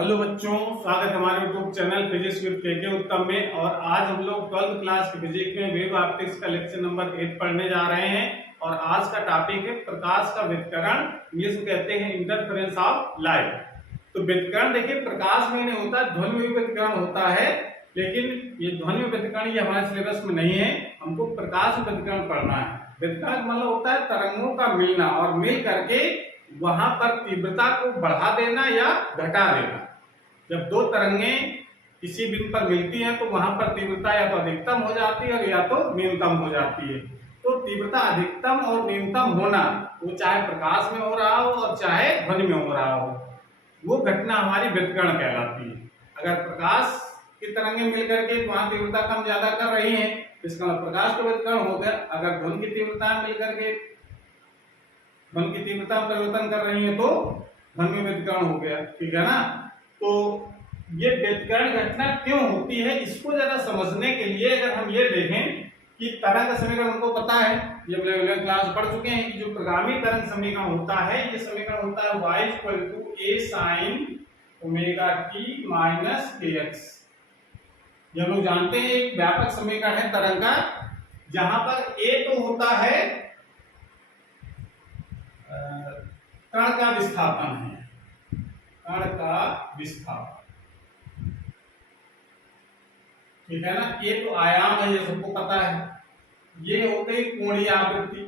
Hello बच्चों, स्वागत है हमारे यूट्यूब चैनल फिजिक्स विद के उत्तम में। और आज हम लोग 12th क्लास के फिजिक्स में वेव ऑप्टिक्स का लेक्चर नंबर 8 पढ़ने जा रहे हैं। और आज का टॉपिक है प्रकाश का व्यतिकरण, इंग्लिश में कहते हैं इंटरफेरेंस ऑफ लाइट। तो व्यतिकरण देखिए, प्रकाश में नहीं होता, ध्वनि में व्यतिकरण होता है, लेकिन ये ध्वनि व्यतिकरण ये हमारे सिलेबस में नहीं है। हमको प्रकाश व्यतिकरण पढ़ना है। व्यतिकरण मतलब होता है तरंगों का मिलना और मिल करके वहां पर तीव्रता को बढ़ा देना या घटा देना। जब दो तरंगें किसी बिंदु पर मिलती हैं तो वहां पर तीव्रता या तो अधिकतम हो जाती है और या तो न्यूनतम हो जाती है। तो तीव्रता अधिकतम और न्यूनतम होना, वो चाहे प्रकाश में हो रहा हो और चाहे ध्वनि में हो रहा हो, वो घटना हमारी व्यतिकरण कहलाती है। अगर प्रकाश की तरंगें मिलकर के वहां तीव्रता कम ज्यादा कर रही है, इसका मतलब प्रकाश का व्यतिकरण हो गया। अगर ध्वनि की तीव्रता मिलकर के ध्वनि की तीव्रता में परिवर्तन कर रही है तो ध्वनि में व्यतिकरण हो गया, ठीक है ना। तो ये व्यतिकरण घटना क्यों होती है, इसको जरा समझने के लिए अगर हम ये देखें कि तरंग का समीकरण हमको पता है, जब लेवल क्लास पढ़ चुके हैं कि जो प्रगामी तरंग समीकरण होता है, ये समीकरण होता है y = a sin ωt minus kx। ये हम लोग जानते हैं एक व्यापक समीकरण है तरंग का, जहां पर a तो होता है कण का विस्थापन है, कण का विस्थापन, ठीक है ना। ये तो आयाम है, ये सबको पता है। ये हो गई कोणीय आवृत्ति,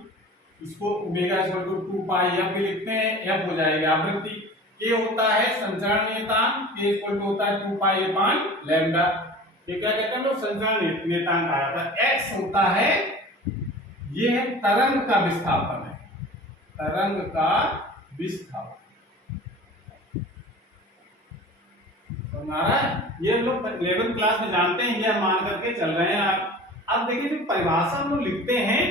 इसको ओमेगा = 2πf भी लिखते हैं, f हो जाएगी आवृत्ति। ये होता है संचरण नियतांक, k होता है 2π/λ। ये क्या कहते हैं लोग, संचरण नियतांक आया था। x होता है, ये है तरंग का विस्थापन है, तरंग का विस्थापन। ये हम लोग 11th क्लास में जानते हैं, ये मान करके चल रहे हैं। अब देखिए जो परिभाषा हम लोग लिखते हैं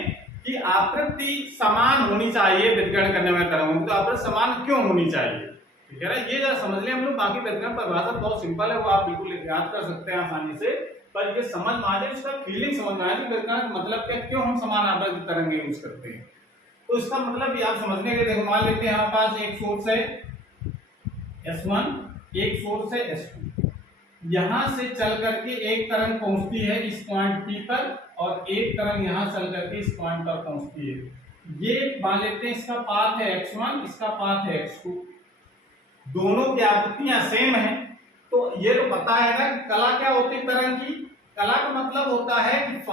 कि आवृत्ति समान होनी चाहिए व्यतिकरण करने वाले तरंगों, तो आवृत्ति समान क्यों होनी चाहिए, ठीक है ना। ये जरा समझ लें हम लोग। बाकी व्यतिकरण परिभाषा बहुत सिंपल है, वो आप बिल्कुल याद कर सकते हैं आसानी से, पर ये समझ में आ जाए, इसका फीलिंग समझ में आ जाए व्यतिकरण का मतलब क्या, क्यों हम समान आवृत्ति तरंगें यूज करते हैं। तो इसका मतलब ये आप समझने के लिए मान लेते हैं हमारे पास एक सोर्स है S1, एक सोर्स है S2। यहां से चल करके एक तरंग पहुंचती है इस पॉइंट P पर, और एक तरंग यहां चल करके इस पॉइंट पर पहुंचती है। ये मान लेते हैं इसका पाथ है x1, इसका पाथ है x2। दोनों की आवृत्तियां सेम है, तो ये तो पता है ना कला क्या होती है तरंग की। कला का मतलब होता है कि φ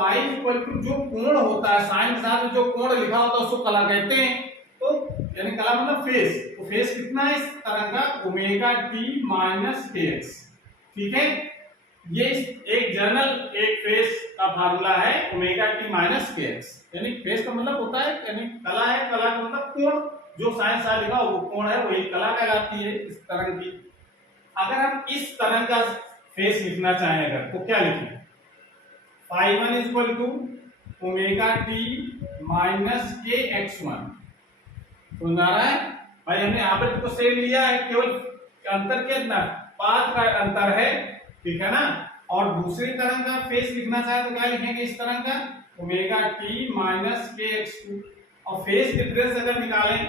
जो कोण होता है, साइन के साथ जो कोण लिखा होता है उसको कला कहते हैं। तो यानी कला मतलब फेस, तो फेस कितना है इस तरंग का, ωt - kx, ठीक है। ये एक जनरल एक फेस का फार्मूला है ωt - kx, यानी फेस का मतलब होता है यानी कला है, कला का मतलब कोण, जो साइन साइन लिखा वो कोण है, वही कला कहलाती है इस तरंग की। अगर हम इस तरंग का फेस लिखना चाहें अगर, तो क्या लिखें, φ1 = ωt - kx1। समझ आ रहा है भाई, हमने आवृत्ति को सेम लिया है, केवल अंतर कितना, पाथ का अंतर है, ठीक है ना। और दूसरी तरंग का फेस लिखना चाहे तो क्या लिखेंगे इस तरंग का, ωt - kx2। और फेस डिफरेंस अगर निकालें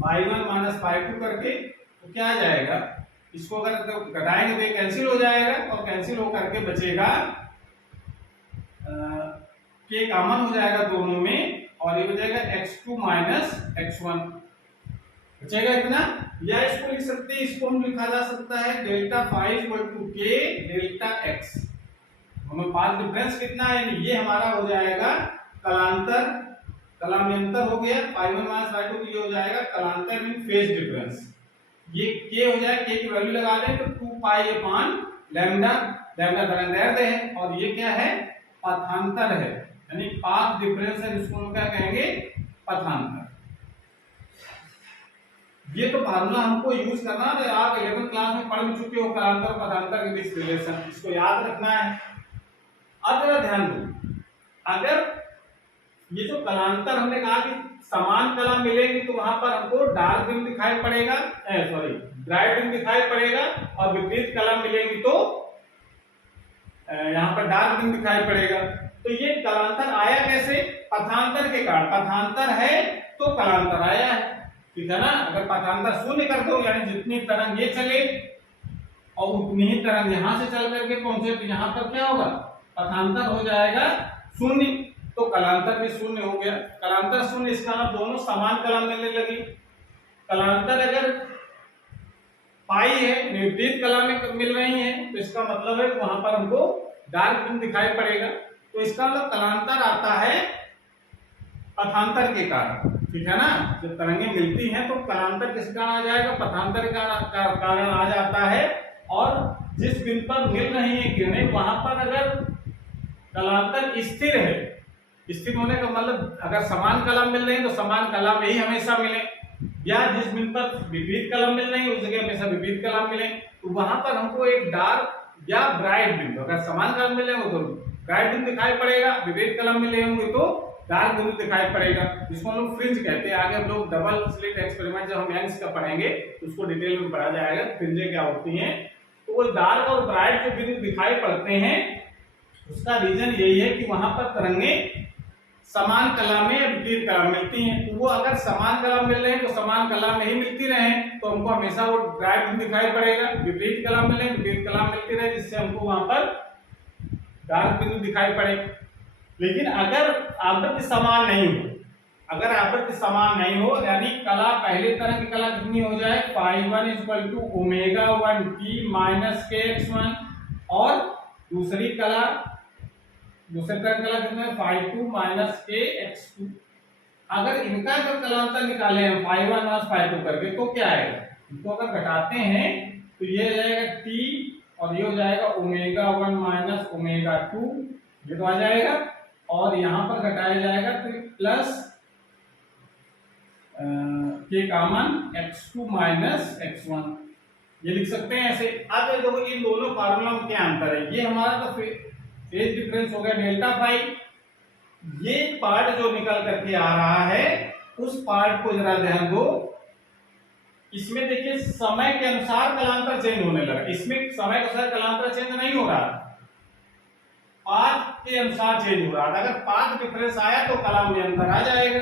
φ1 - φ2 करके, तो क्या आ जाएगा, इसको अगर घटाएंगे तो कैंसिल हो जाएगा, और कैंसिल होकर के बचेगा के कॉमन हो जाएगा दोनों में, और ये बचेगा x2 - x1 बचेगा इतना। या इसको लिख सकते हैं, इसको हम लिखा जा सकता है ΔΦ = k ΔX। हमें पाथ डिफरेंस कितना है, ये हमारा हो जाएगा कलांतर, कला में अंतर हो गया, φ1 - φ2, ये हो जाएगा कलांतर मीन फेज डिफरेंस। ये k हो जाए, k की वैल्यू लगा दें तो 2π/λ, तरंगदैर्ध्य है, और ये क्या है, पथांतर है, यानी पाथ डिफरेंस है, जिसको हम क्या कहेंगे, पथांतर। ये तो फार्मूला हमको यूज करना है, आप 11th क्लास में पढ़ चुके हो कलांतर पथांतर के बीच रिलेशन, इसको याद रखना है। अब जरा ध्यान दो, अगर ये जो कलांतर हमने कहा कि समान कला मिलेगी तो वहां पर हमको डार्क बिंदु दिखाई पड़ेगा, ब्राइट बिंदु दिखाई पड़ेगा, और विपरीत कला मिलेगी तो यहाँ पर डार्क बिंदु दिखाई पड़ेगा। तो ये कलांतर आया कैसे, पथांतर के कारण। पथांतर है तो कलांतर आया है, ठीक है ना। अगर पथांतर शून्य कर दो, यानी जितनी तरंग ये चले और उतनी ही तरंग यहां से चल करके पहुंचे तो यहाँ पर क्या होगा, पथांतर हो जाएगा शून्य, तो कलांतर भी शून्य हो गया। कलांतर शून्य, इसका मतलब दोनों समान कला मिलने लगी। कलांतर अगर पाई है, विपरीत कला में मिल रही है, तो इसका मतलब है वहां पर हमको डार्क बिंदु दिखाई पड़ेगा। तो इसका मतलब कलांतर आता है पथांतर के कारण, ठीक है ना। जब तरंगे मिलती हैं तो कलांतर किस कारण आ जाएगा, पथांतर के कारण आ जाता है। और जिस बिंदु पर मिल रही है किरणें वहां पर अगर कलांतर स्थिर है, स्थिर होने का मतलब अगर समान कला मिल रही है तो समान कला में ही हमेशा मिले, या जिस बिंदु पर विपरीत कला मिल रही है उस जगह हमेशा विपरीत कला मिले, तो वहां पर हमको एक डार्क या ब्राइट बिंदु, अगर समान कला मिले हो तो ब्राइट बिंदु दिखाई पड़ेगा, विपरीत कला मिले होंगे तो डार्क बिंदु दिखाई पड़ेगा, जिसको हम लोग फ्रिंज कहते हैं। आगे हम लोग डबल स्लिट एक्सपेरिमेंट जब हम यंग्स का पढ़ेंगे तो उसको डिटेल में पढ़ा जाएगा फ्रिंजें क्या होती हैं। तो वो डार्क और ब्राइट जो बिंदु दिखाई पड़ते हैं उसका रीजन यही है कि वहां पर तरंगे समान कला में या विपरीत कला में मिलती हैं। तो वो अगर समान कला मिल रहे हैं तो समान कला में ही मिलती रहे तो हमको हमेशा वो ब्राइट बिंदु दिखाई पड़ेगा। विपरीत कला मिल रहे हैं, विपरीत कला मिलती रहे जिससे हमको वहां पर डार्क बिंदु दिखाई पड़े। लेकिन अगर आवृत्ति समान नहीं हो, अगर आवृत्ति समान नहीं हो यानी कला पहले तरह की कला कितनी हो जाए, phi1 = ω1 t - kx1, और दूसरी कला दूसरे तरह की कला कितना है, phi2 - kx2। अगर इनका अगर कलांतर निकाले हम phi1 और phi2 करके तो क्या आएगा, इनको अगर घटाते हैं तो ये हो जाएगा t और ये हो जाएगा ω1 - ω2, ये तो आ जाएगा, और यहां पर घटाया जाएगा तो प्लस के कॉमन x2 - x1, ये लिख सकते हैं ऐसे। अब देखो इन दोनों फार्मूला में क्या अंतर है, ये हमारा तो फेज डिफरेंस हो गया डेल्टा फाई, ये पार्ट जो निकल करके आ रहा है उस पार्ट को जरा ध्यान दो। इसमें देखिए समय के अनुसार कलांतर चेंज होने लगा, इसमें समय के अनुसार कलांतर चेंज नहीं हो रहा, पाथ के अनुसार चेंज हो रहा था। अगर पाथ डिफरेंस आया तो कला में अंतर आ जाएगा,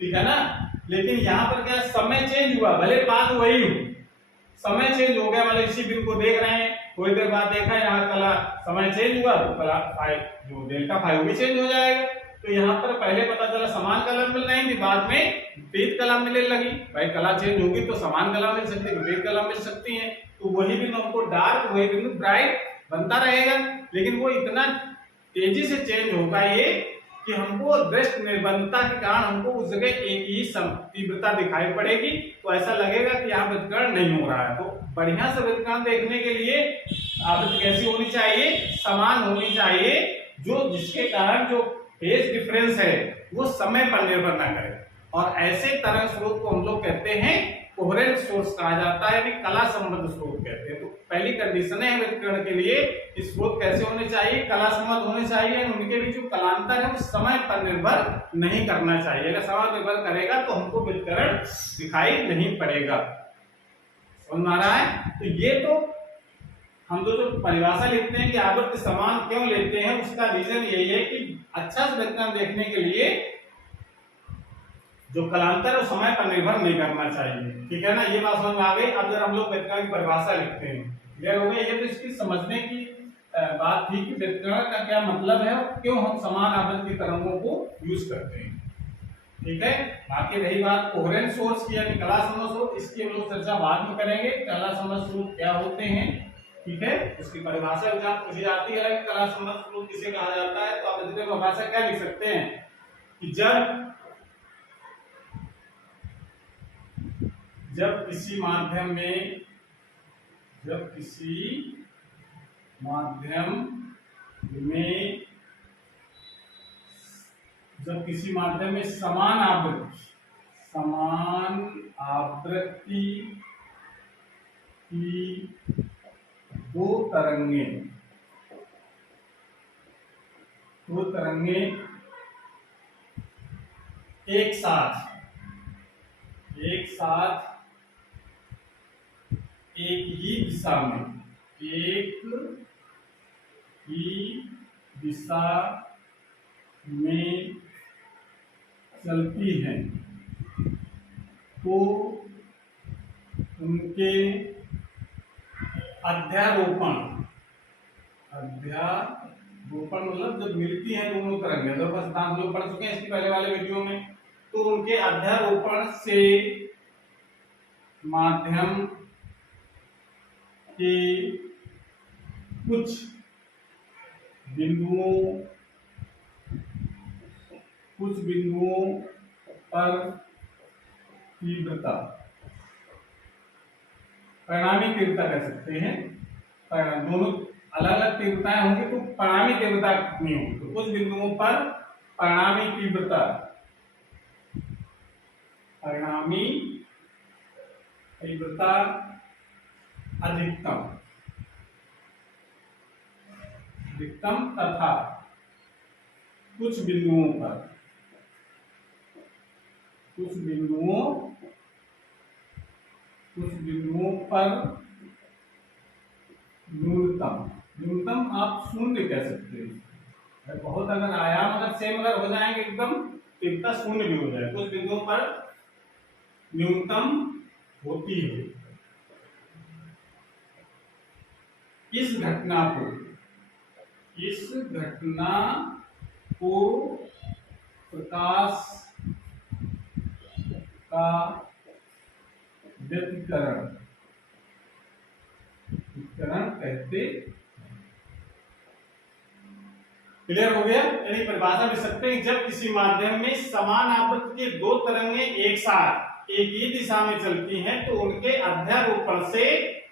ठीक है ना। लेकिन यहाँ पर क्या समय चेंज हुआ, भले पाथ वही हो, समय चेंज हो गया, मतलब इसी बिंदु को देख रहे हैं, थोड़ी देर बाद देखा यहाँ कला समय चेंज हुआ तो कला फाई जो डेल्टा फाई भी चेंज हो जाएगा। तो यहाँ पर पहले पता चला समान कला मिल रही थी, बाद में विपरीत कला मिलने लगी। भाई कला चेंज होगी तो समान कला मिल सकती है, विपरीत कला मिल सकती है, तो वही बिंदु हमको डार्क वही बिंदु ब्राइट बनता रहेगा। लेकिन वो इतना तेजी से चेंज होगा ये कि हमको दृष्टि निर्बंधता के कारण हमको उस जगह एक ही तीव्रता दिखाई पड़ेगी, तो ऐसा लगेगा कि यहाँ व्यतिकरण नहीं हो रहा है। तो बढ़िया से व्यतिकरण देखने के लिए आवृत्ति कैसी होनी चाहिए, समान होनी चाहिए, जो जिसके कारण जो फेज डिफरेंस है वो समय पर निर्भर ना करे। और ऐसे तरंग स्रोत को हम लोग कहते हैं कोहेरेंट सोर्स कहा जाता है, यानी कला संबद्ध स्रोत कहते हैं। तो पहली कंडीशन है व्यतिकरण के लिए, स्रोत कैसे होने चाहिए, कला संबद्ध होने चाहिए, उनके बीच जो कलांतर है वो समय पर निर्भर नहीं करना चाहिए। अगर समय निर्भर करेगा तो हमको व्यतिकरण दिखाई नहीं पड़ेगा। समझ में आ रहा है। तो ये तो हम जो परिभाषा लिखते हैं कि आवृत्ति समान क्यों लेते हैं, उसका रीजन यही है कि अच्छा से व्यतिकरण देखने के लिए जो कलांतर है समय पर निर्भर नहीं करना चाहिए, ठीक है ना। ये बात समझ में आ गई। अब जब हम लोग व्यतिकरण की परिभाषा लिखते हैं, क्लियर हो गया। ये तो इसकी समझने की बात थी कि व्यतिकरण का क्या मतलब है और क्यों हम समान आवृत्ति तरंगों को यूज करते हैं, ठीक है। बाकी रही बात कोहेरेंट सोर्स की यानी कला संबद्ध स्रोत, इसकी हम लोग चर्चा बाद में करेंगे, कला संबद्ध स्रोत क्या होते हैं, ठीक है। उसकी परिभाषा पूछी जाती है कि कला संबद्ध स्रोत किसे कहा जाता है। तो आप व्यतिकरण की परिभाषा क्या लिख सकते हैं कि जब किसी माध्यम में समान आवृत्ति की दो तरंगे एक साथ एक ही दिशा में चलती हैं तो उनके अध्यारोपण। अध्यारोपण मतलब जब मिलती हैं दोनों तरंगें, तो बस हम लोग पढ़ चुके हैं इसके पहले वाले वीडियो में। तो उनके अध्यारोपण से माध्यम के कुछ बिंदुओं पर तीव्रता, परिणामी तीव्रता कह सकते हैं, दोनों अलग अलग तीव्रताएं होंगी तो परिणामी तीव्रता कितनी होगी, तो कुछ बिंदुओं पर परिणामी तीव्रता अधिकतम तथा कुछ बिंदुओं पर न्यूनतम आप शून्य कह सकते हैं। बहुत अगर आयाम अगर सेम अगर हो जाएंगे एकदम, तीव्रता शून्य भी हो जाए, कुछ बिंदुओं पर न्यूनतम होती है। इस घटना को प्रकाश का व्यतिकरण कहते। क्लियर हो गया? यानी परिभाषा लिख सकते हैं, जब किसी माध्यम में समान आवृत्ति के दो तरंगें एक साथ एक ही दिशा में चलती हैं तो उनके अध्यारोपण से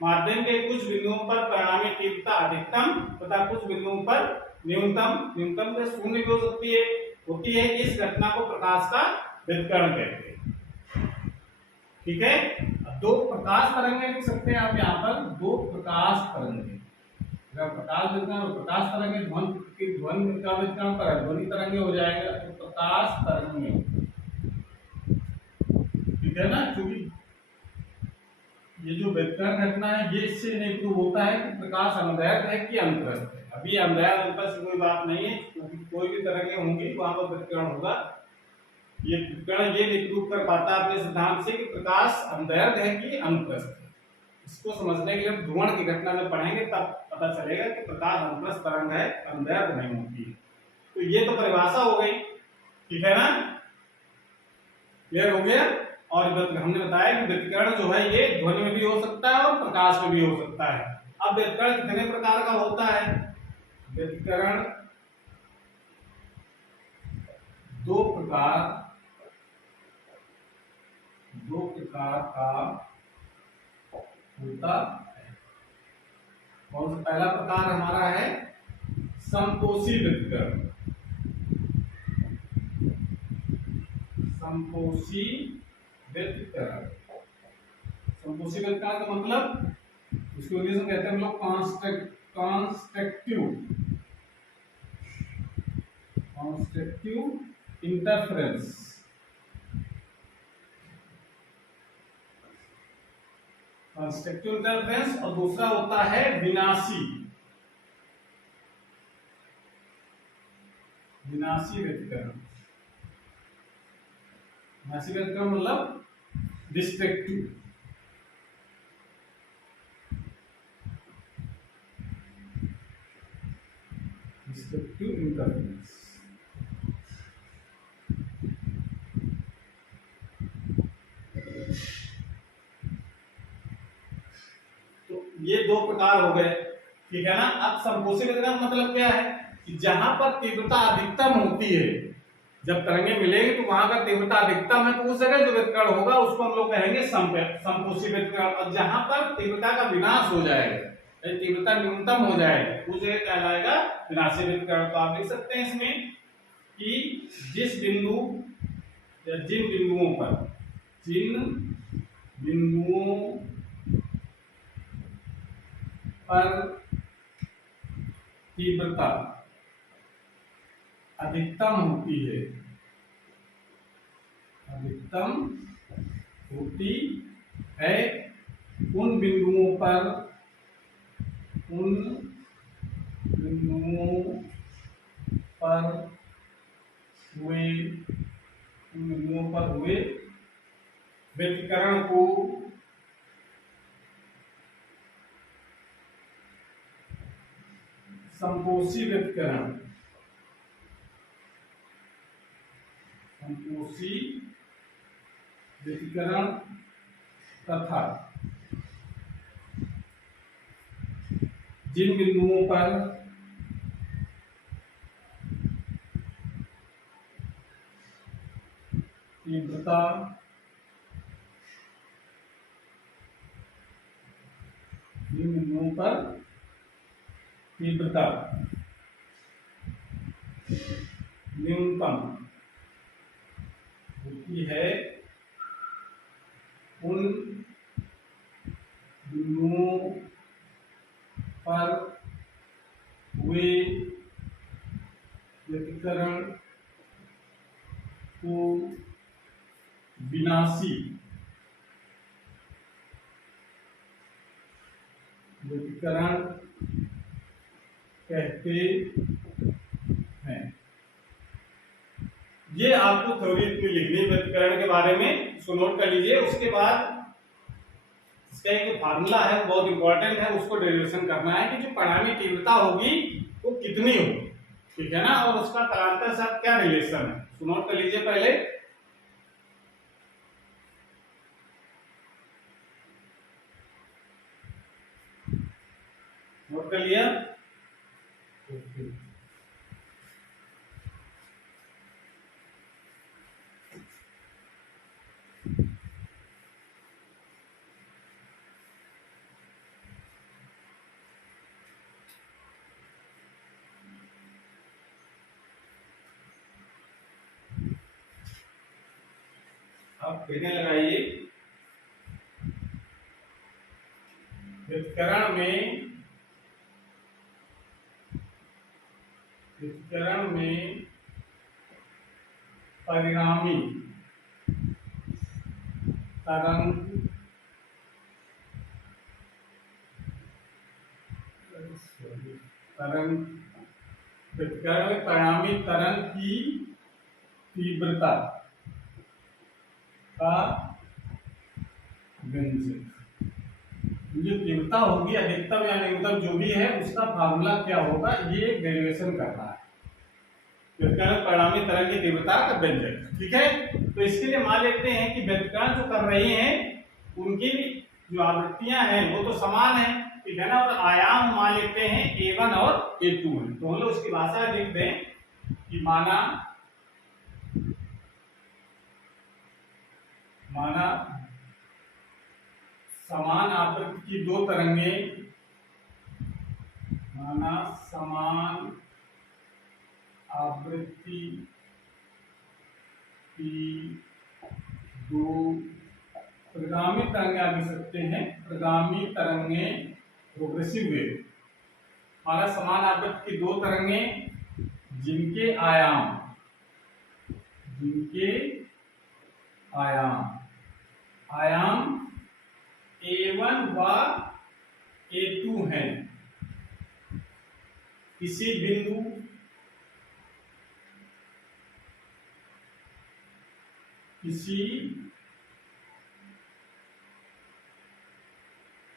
माध्यम के कुछ बिंदुओं पर परिणामी तीव्रता अधिकतम तथा कुछ बिंदुओं पर न्यूनतम से शून्य भी हो सकती है होती है। इस घटना को प्रकाश का व्यतिकरण कहते हैं। ठीक है, दो प्रकाश तरंगें लिख सकते हैं आप यहाँ पर, दो प्रकाश तरंगें। प्रकाश व्यतिकरण और प्रकाश तरंगें, ध्वनि का व्यतिकरण पर ध्वनि तरंगें हो जाएगा, तो प्रकाश तरंगें। ठीक है ना, क्योंकि ये जो व्यतिकरण घटना है ये इससे नहीं प्रूव होता है कि प्रकाश अनुदैर्घ्य है कि अनुप्रस्थ है। अभी अनुदैर्घ्य अनुप्रस्थ कोई बात नहीं है, क्योंकि कोई भी तरंगें होंगी वहां पर व्यतिकरण होगा। ये व्यतिकरण ये नहीं प्रूव कर पाता अपने सिद्धांत से कि प्रकाश अनुदैर्घ्य है कि अनुप्रस्थ है। इसको समझने के लिए ध्रुवण की घटना में पढ़ेंगे तब पता चलेगा कि प्रकाश अनुप्रस्थ तरंग है, अनुदैर्घ्य नहीं होती है। तो ये तो परिभाषा हो गई, ठीक है ना, क्लियर हो गया। और हमने बताया कि व्यतिकरण जो है ये ध्वनि में भी हो सकता है और प्रकाश में भी हो सकता है। अब व्यतिकरण कितने प्रकार का होता है? व्यतिकरण दो प्रकार का होता है। कौन सा पहला प्रकार हमारा है? समकोषी व्यतिकरण। समकोषी व्यतिकरण का मतलब, इसको इंग्लिश में कहते हैं हम लोग कॉन्स्ट्रक्टिव इंटरफेरेंस। कॉन्स्ट्रक्टिव इंटरफेरेंस, और दूसरा होता है विनाशी व्यतिकरण। विनाशी व्यतिकरण मतलब डिस्ट्रक्टिव। इंटरफेरेंस। तो ये दो प्रकार हो गए, ठीक है ना। अब समकोषी व्यतिकरण मतलब क्या है कि जहां पर तीव्रता अधिकतम होती है, जब तरंगे मिलेगी तो वहां का तीव्रता अधिकतम है, तो उस जगह जो व्यतिकरण होगा उसको हम लोग कहेंगे समकोषी व्यतिकरण। और जहां पर तीव्रता का विनाश हो जाएगा, तीव्रता न्यूनतम हो जाएगी, उस जगह कहलाएगा विनाशी व्यतिकरण। तो आप लिख सकते हैं इसमें कि जिन बिंदुओं पर तीव्रता अधिकतम होती है उन बिंदुओं पर हुए व्यतिकरण को संपोषी व्यतिकरण, संपोषी व्यतिकरण तथा जिन बिंदुओं पर तीव्रता जिन बिंदुओं पर तीव्रता न्यूनतम होती है उन बिंदुओं पर हुए व्यतिकरण को विनाशी व्यतिकरण कहते हैं। ये आपको थ्योरी इतनी लिखनी है व्यतिकरण के बारे में, इसको नोट कर लीजिए। उसके बाद इसका एक फार्मूला है, बहुत इंपॉर्टेंट है, उसको डेरिवेशन करना है कि जो परिणामी तीव्रता होगी वो कितनी होगी, ठीक है ना, और उसका कालांतर साथ क्या रिलेशन है, तो नोट कर लीजिए पहले। नोट कर लिया? अब कहने लगाइए व्यतिकरण में परिणामी तरंग व्यतिकरण में परिणामी तरंग की तीव्रता का व्यंजक, जो तीव्रता होगी अधिकतम या न्यूनतम जो भी है उसका फार्मूला क्या होगा, ये डेरिवेशन करना है। व्यतिकरण परिणामी तरंग की तीव्रता का व्यंजक, ठीक है। तो इसके लिए मान लेते हैं कि व्यतिकरण जो कर रही हैं उनकी जो आवृत्तियां हैं वो तो समान है, ठीक है ना, और आयाम मान लेते हैं A1 और A2 है। तो हम लोग उसकी भाषा लिख दें कि माना समान आवृत्ति की दो तरंगें, माना समान आवृत्ति की दो प्रगामी तरंगें आ सकते हैं, प्रगामी तरंगें प्रोग्रेसिव वेव, माना समान आवृत्ति की दो तरंगें जिनके आयाम A1 व A2 हैं, किसी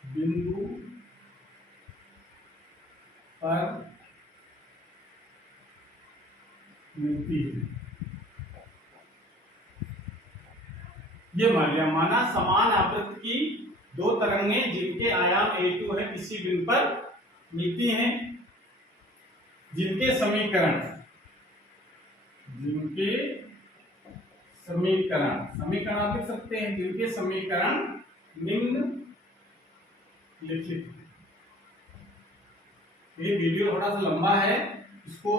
बिंदु पर मिलती है। ये मान लिया, माना समान आवृत्ति की दो तरंगें जिनके आयाम A2 है किसी बिंदु पर मिलती हैं, जिनके समीकरण आप लिख सकते हैं, जिनके समीकरण निम्न लिखित। ये वीडियो थोड़ा सा लंबा है, इसको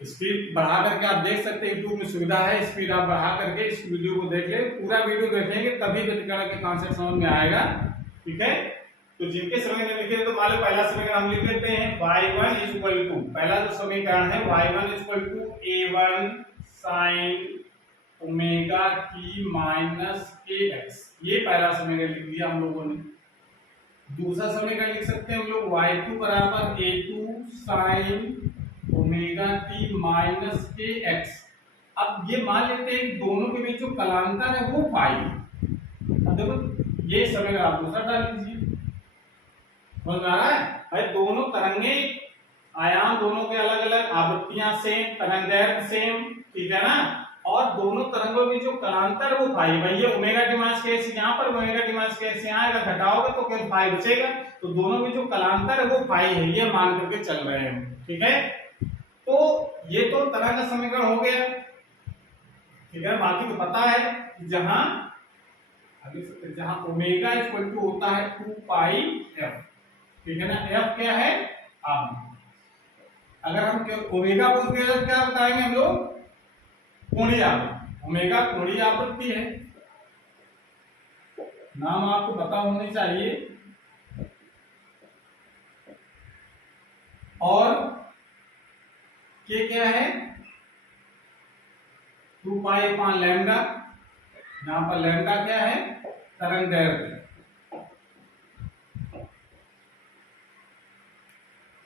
स्पीड बढ़ा करके आप देख सकते हैं, यूट्यूब में सुविधा है, स्पीड आप बढ़ा करके इस वीडियो को देख ले, पूरा वीडियो देखेंगे तभी व्यतिकरण के कॉन्सेप्ट समझ में आएगा, ठीक है। तो जिनके समीकरण लिखे तो मान लो पहला समीकरण हम लिख लेते हैं y1 इक्वल टू, पहला जो समीकरण है y1 equal to A1 sin omega t minus kx, ये पहला समीकरण लिख दिया हम लोगों ने। दूसरा समीकरण लिख सकते हैं हम लोग y2 बराबर A2 sin omega t minus kx। अब ये मान लेते हैं दोनों के बीच जो कलांतर है वो पाई। अब देखो ये समीकरण आप दूसरा डाल लीजिए, समझ में आ रहा है भाई? दोनों तरंगे आयाम दोनों के अलग अलग, आवृत्तियां सेम, तरंगदैर्घ्य सेम, ठीक है ना? और दोनों तरंगों की जो कलांतर वो फाई, भाई ये ओमेगा टी माइनस के एस यहाँ पर, ओमेगा टी माइनस के एस यहाँ, अगर घटाओगे तो केवल फाई बचेगा। तो दोनों की जो कलांतर है वो फाई है, ये मान करके चल रहे हैं, ठीक है? तो ये तो तरंग का समीकरण हो गया, ठीक है? बाकी तो पता है जहां ओमेगा इक्वल टू होता है 2 पाई एफ, ठीक है ना? एफ क्या है? आवृत्ति। अगर हम ओमेगा बोलते हैं तो क्या बताएंगे हम लोग? कोणीय आवृत्ति। ओमेगा कोणीय आवृत्ति है, नाम आपको पता होनी चाहिए। और के क्या है? 2 पाई अपान लैम्डा, यहां पर लैम्डा क्या है? तरंगदैर्घ्य,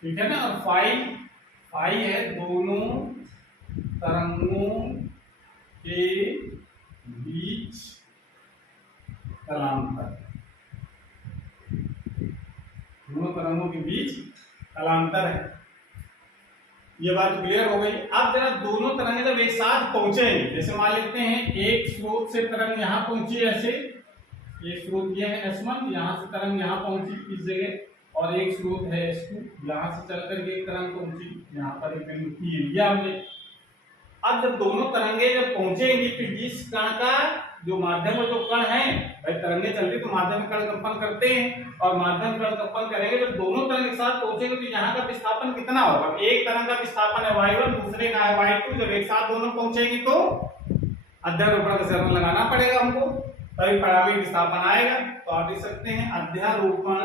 ठीक है ना? और फाई है दोनों तरंगों के बीच कलांतर, दोनों तरंगों के बीच कलांतर है। ये बात क्लियर हो गई। अब जरा दोनों तरंगें जब एक साथ पहुंचेंगे, जैसे मान लेते हैं एक स्रोत से तरंग यहां पहुंची, ऐसे एक स्रोत ये है S1, यहां से तरंग यहां पहुंची इस जगह, और एक स्रोत है S2, यहां से चलकर के एक तरंग पहुंची यहां पर, एक बिंदु P लिया हमने। अब जब दोनों तरंगे जब पहुंचेंगी तो इस कण का जो माध्यम में जो कण है, भाई तरंगे चल रही तो माध्यम कण कंपन करते हैं, और माध्यम कण कंपन करेंगे जब दोनों तरंग एक साथ पहुंचेंगे तो यहाँ का विस्थापन कितना होगा? एक तरंग का विस्थापन है y1, दूसरे का है y2। जब एक साथ दोनों पहुंचेंगी तो अध्यारोपण का समीकरण लगाना पड़ेगा हमको, तभी परिणामी विस्थापन आएगा। तो आप लिख सकते हैं अध्यारोपण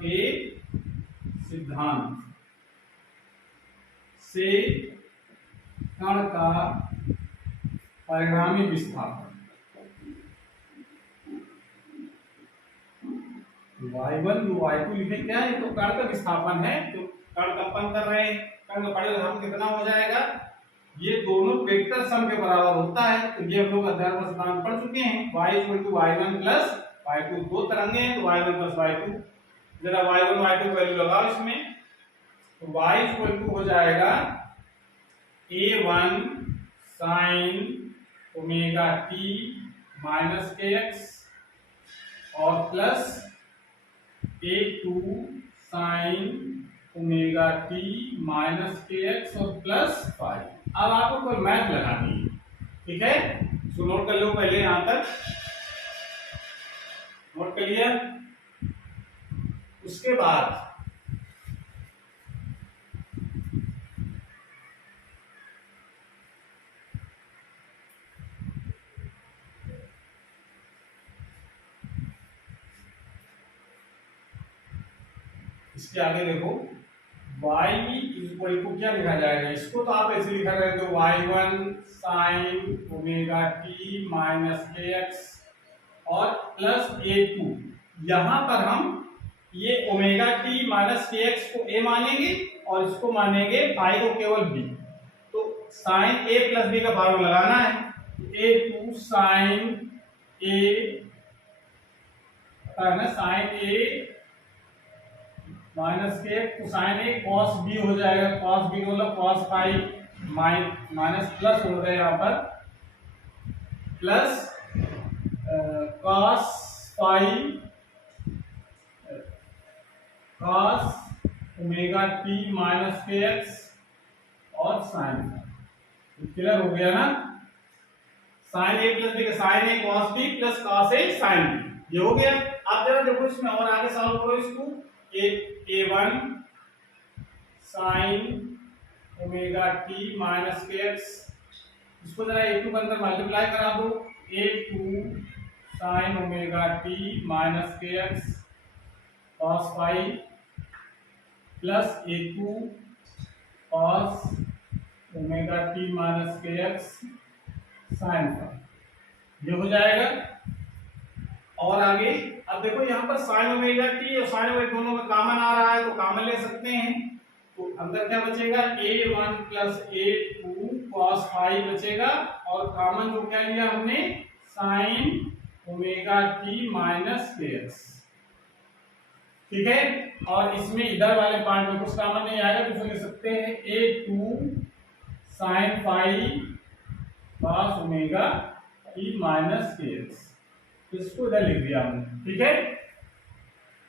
के सिद्धांत से कण का परिणामी विस्थापन y1 जो y2 लिखे क्या है? तो कण का विस्थापन है, जो कण कंपन कर रहे हैं, कण का परिणाम कितना हो जाएगा? ये दोनों वेक्टर सम के बराबर होता है। तो ये हम लोग अध्यारोपण सिद्धांत पढ़ चुके हैं। y y1 प्लस y2, दो तरंगे हैं तो y1 प्लस y2। जरा y1 y2 वैल्यू लगाओ इसमें, तो y हो जाएगा a1 sin omega t minus kx और plus a2 sin omega t minus kx और प्लस फाई। अब आपको कोई मैथ लगानी है, ठीक है? तो नोट कर लो पहले, यहां तक नोट कर लिया। उसके बाद इसके आगे देखो, y इक्वल टू क्या लिखा जाएगा? इसको तो आप ऐसे लिखा रहे थे y1 sin omega t minus kx और प्लस a2। यहां पर हम ये ओमेगा t माइनस kx को a मानेंगे और इसको मानेंगे फाई को केवल b। तो sin a प्लस b का फॉर्मूला लगाना है, a2 sin a sin a minus के कोसाइन ए कॉस बी हो जाएगा, कॉस बी मतलब कॉस फाई माइनस प्लस हो गया यहाँ पर plus cos phi cos omega T minus के एक्स और साइन। क्लियर हो गया ना? साइन ए प्लस बी का sine a cos b plus cos a sine b, ये हो गया। आप जरा देखो इसमें और आगे सॉल्व करो इसको, a1 sin omega t minus के एक्स, इसको जरा a2 के अंदर मल्टीप्लाई करा दो, a2 sin omega t minus के X cos phi plus a2 cos omega t minus के एक्स sin फाई, ये हो जाएगा। और आगे अब देखो यहाँ पर sin ओमेगा t और sin ओमेगा दोनों में कॉमन आ रहा है तो कॉमन ले सकते हैं। तो अंदर क्या बचेगा? a1 plus a2 cos phi बचेगा, और कॉमन जो क्या लिया हमने? sin ओमेगा टी माइनस के एक्स। ठीक है, और इसमें इधर वाले पार्ट में कुछ कॉमन नहीं आएगा तो लिख सकते हैं A two sine phi cos omega T minus के एक्स। इसको इधर लिख दिया हमने। ठीक है,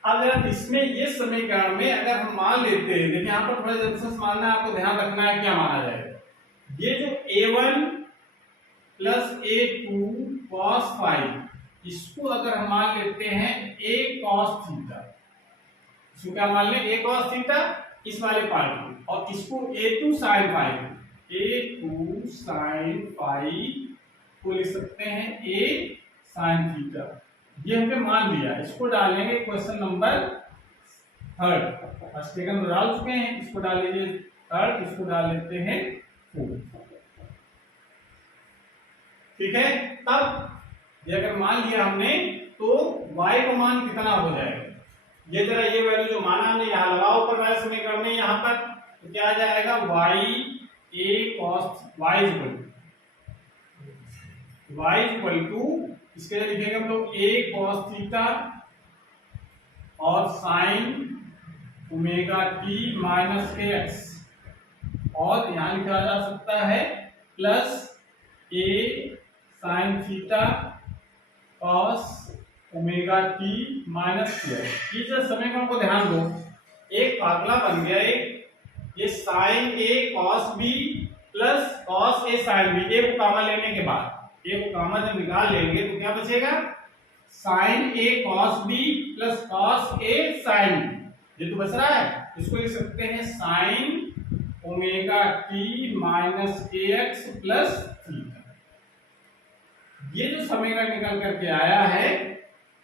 अब जरा इसमें ये समीकरण में अगर हम मान लेते हैं, देखिए यहाँ पर थोड़ा रेजिस्टेंस मानना है, आपको ध्यान रखना है क्या माना जाएगा। ये जो a1 plus a2 cos five, इसको अगर हम मान लेते हैं a cos थीटा, इसको क्या मान लें a cos थीटा इस वाले पार्ट में, और इसको a2 sin five, a2 sin five को लिख सकते हैं a sin थीटा। ये हमने मान लिया, इसको डालेंगे question number third. First second डाल चुके हैं, इसको डाल लीजिए थर्ड, इसको डाल लेते हैं फोर्थ। ठीक है, तब ये अगर मान लिया हमने तो y का मान कितना हो जाएगा, ये जरा ये वैल्यू जो माना हमने यहाँ लगाओ ऊपर वाले समीकरण में, यहाँ पर तो क्या आ जाएगा y a cos y equal to इसके लिए लिखेंगे हम लोग a cos थीटा और साइन ओमेगा t माइनस के एक्स, और यहां लिखा जा सकता है plus a sine theta cos omega t minus के एक्स। इस समीकरण को ध्यान दो, एक फार्मूला बन गया एक, ये sine a cos b plus cos a sin b, एक कॉमन लेने के बाद एक कॉमन जब निकाल लेंगे तो क्या बचेगा, sine a cos b plus cos a sin b, ये तो बच रहा है। इसको लिख सकते हैं साइन ओमेगा t माइनस के एक्स प्लस थीटा। ये जो समीकरण निकल करके आया है,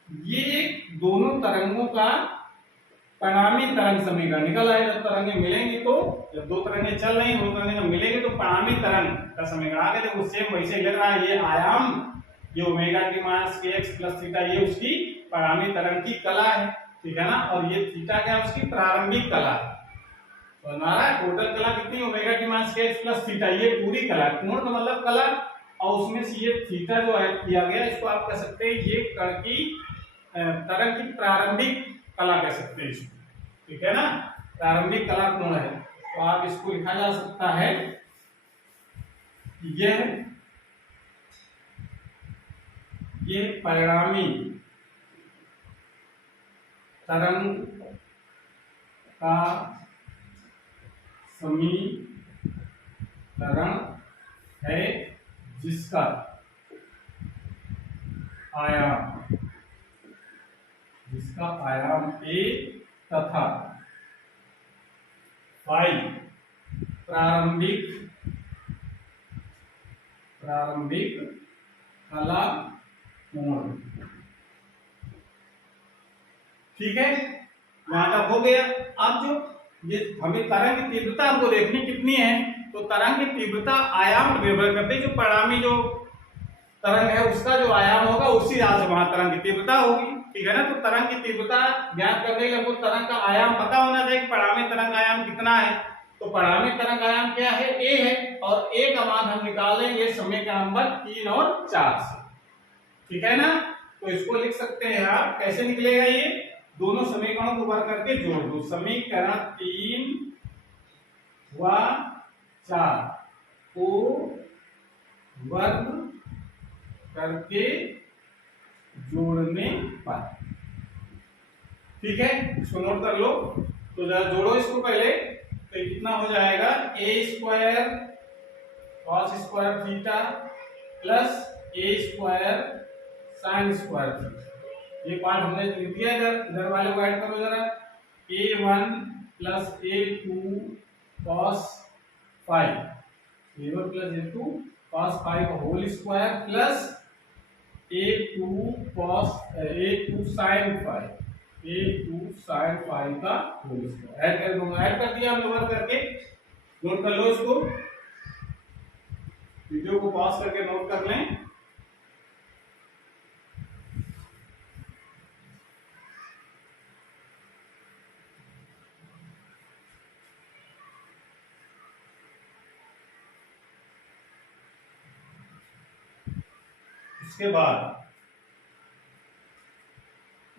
ये एक दोनों तरंगों का परिणामी तरंग समीकरण निकल आएगा। जब तरंगे मिलेंगी तो, जब दो तरंगे चल रही हैं, दो तरंगे जब मिलेंगे तो परिणामी तरंग का समीकरण आ गया। देखो सेम वैसे ही लग रहा है, ये आयाम, ये ओमेगा टी माइनस के एक्स प्लस थीटा, ये उसकी परिणामी तरंग की कला है। ठीक है ना, और ये थीटा क्या उसकी प्रारंभिक कला है। तो हमारा टोटल कला कितनी, ओमेगा टी माइनस के एक्स प्लस थीटा, ये पूरी कला, पूर्ण का मतलब कला, और उसमें से ये थीटा जो ऐड किया गया, इसको आप कह सकते हैं ये कण की तरंग की प्रारंभिक कला कह सकते हैं इसको। ठीक है ना, प्रारंभिक कला कोण है, तो आप इसको लिखा जा सकता है ये परिणामी तरंग का समीकरण है जिसका आयाम a तथा फाई प्रारंभिक कला कोण। ठीक है, वहां तक हो गया। अब जो ये हमें तरंग की तीव्रता हमको देखनी कितनी है, तो तरंग की तीव्रता आयाम पर निर्भर करती है। जो परिणामी जो तरंग है उसका जो आयाम होगा उसी राशि वहां तरंग की तीव्रता होगी। ठीक है ना, तो तरंग की तीव्रता ज्ञात करने के लिए हमको तरंग का आयाम पता होना चाहिए कि परिणामी तरंग आयाम कितना है। तो परिणामी तरंग आयाम क्या है, a है, और a का मान हम निकालेंगे समीकरण नंबर 3 और 4 से। ठीक है ना, तो इसको लिख सकते हैं आप, कैसे निकलेगा, ये दोनों समीकरणों को वर्ग करके जोड़ दो। समीकरण 3 व 4 को वर्ग करके जोड़ने पर, ठीक है, इसको नोट कर लो। तो जरा जोड़ो इसको पहले, तो कितना हो जाएगा, a square cos square theta plus a square sine square theta. ये पार्ट हमने लिख दिया, इधर वाले को ऐड करो जरा, a1 plus a2 cos 5, a1 plus a2 cos 5 whole square plus a2 sin 5, a2 sin 5 का होल स्क्वायर ऐड कर दूंगा। ऐड कर दिया हमने वर्ग करके, नोट कर लो इसको, वीडियो को पॉज करके नोट कर लें। उसके बाद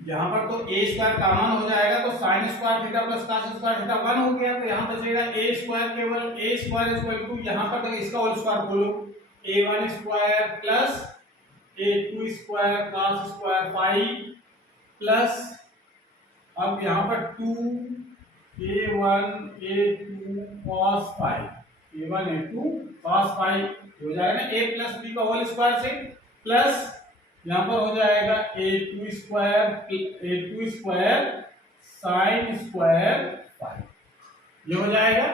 यहाँ पर तो a स्क्वायर कॉमन हो जाएगा तो sine square theta plus cos square theta 1 हो गया, तो यहाँ बचेगा a स्क्वायर, केवल a स्क्वायर इक्वल टू यहाँ पर तो इसका होल स्क्वायर बोलो a1 square plus a2 square cos square phi plus अब यहाँ पर 2 a1 a2 cos phi, a1 a2 cos phi हो जाएगा a प्लस b का होल स्क्वायर से प्लस यहाँ पर हो जाएगा a2 square sine square phi, ये हो जाएगा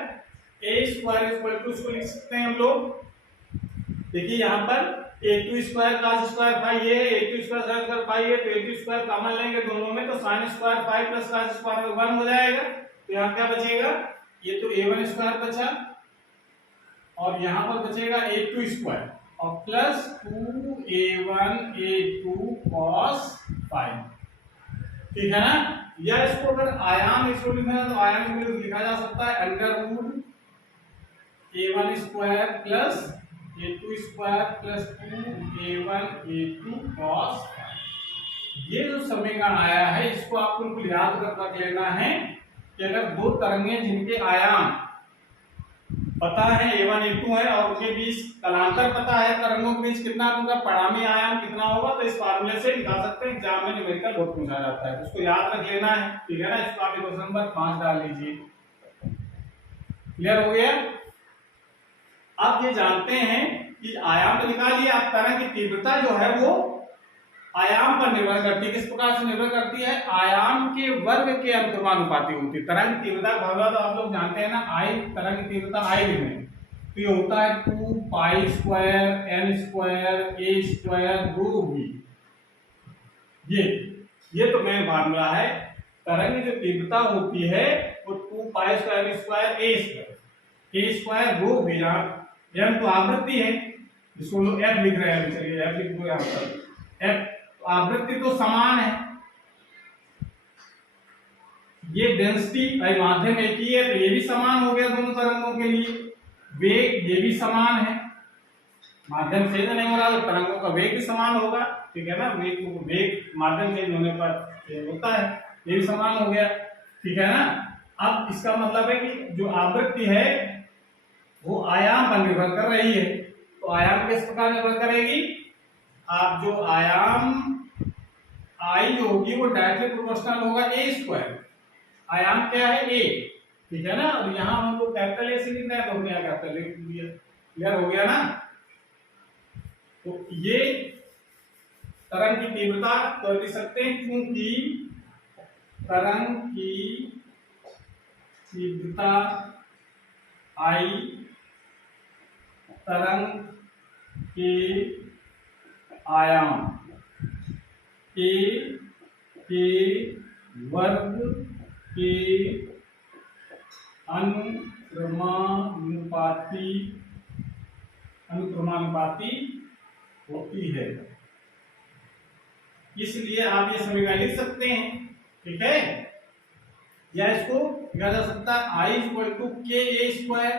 a स्क्वायर इक्वल टू, इसको लिख सकते हैं हम लोग, देखिए यहाँ पर a2 square cos square phi ये है, a2 square sine square phi है, तो a2 स्क्वायर कॉमन लेंगे दोनों में तो sine square phi plus cos square 1 हो जाएगा, तो यहाँ क्या बचेगा, ये तो a1 स्क्वायर बचा और यहाँ पर बचेगा a2 स्क्वायर और plus 2a1 a2 cos phi, ठीक है ना। या इसको अगर आयाम इसको लिखना है तो आयाम में लिखा जा सकता है under root a1 square plus a2 square plus 2a1 a2 cos phi. ये जो समीकरण आया है इसको आपको बिल्कुल याद कर रख लेना है कि अगर दो तरंगे जिनके आयाम पता है a1 a2 है और उनके बीच कलांतर पता है तरंगों के बीच कितना होगा, परिणामी आयाम कितना होगा, तो इस फार्मूले से निकाल सकते हैं, एग्जाम में न्यूमेरिकल बहुत पूछा जाता है, उसको याद रख लेना है, ठीक है ना। इसको आप क्वेश्चन नंबर 5 डाल लीजिए, क्लियर हो गया। अब ये जानते हैं कि आयाम तो निकालिए, आप तरंग की तीव्रता जो है वो आयाम पर निर्भर करती है, किस प्रकार से निर्भर करती है, आयाम के वर्ग के अनुक्रमानुपाती होती है। तरंग तीव्रता का फॉर्मूला तो आप लोग जानते हैं ना, आई तरंग की तीव्रता आई में तो ये होता है 2 pi square n square a square rho v, ये तो मेन फॉर्मूला है। तरंग की जो तीव्रता होती है वो 2 pi square n square a square rho v, m तो आवृत्ति है जिसको लोग f लिख रहे हैं, चलिए f लिख दो यहाँ पर, f आवृत्ति तो समान है, ये डेंसिटी माध्यम एक ही है तो ये भी समान हो गया दोनों तरंगों के लिए, वेग ये भी समान है, माध्यम चेंज नहीं हो रहा तो तरंगों का वेग भी समान होगा, ठीक है ना, वेग माध्यम चेंज होने पर चेंज होता है, ये भी समान हो गया, ठीक है ना। अब इसका मतलब है कि जो आवृत्ति है वो आयाम पर निर्भर कर रही है, तो आयाम किस प्रकार निर्भर करेगी, आप जो आयाम आई जो होगी वो डायरेक्टली प्रोपोर्शनल होगा a स्क्वायर, आयाम क्या है a, ठीक है ना, और यहाँ हमको कैपिटल ए से लिखना है तो हमने कैपिटल ए लिख दिया, क्लियर हो गया ना। तो ये तरंग की तीव्रता तो लिख सकते हैं क्योंकि तरंग की तीव्रता आई तरंग के आयाम a के वर्ग के अनुक्रमानुपाती होती है, इसलिए आप ये समीकरण लिख सकते हैं, ठीक है। या इसको लिखा जा सकता है I इक्वल टू के ए स्क्वायर,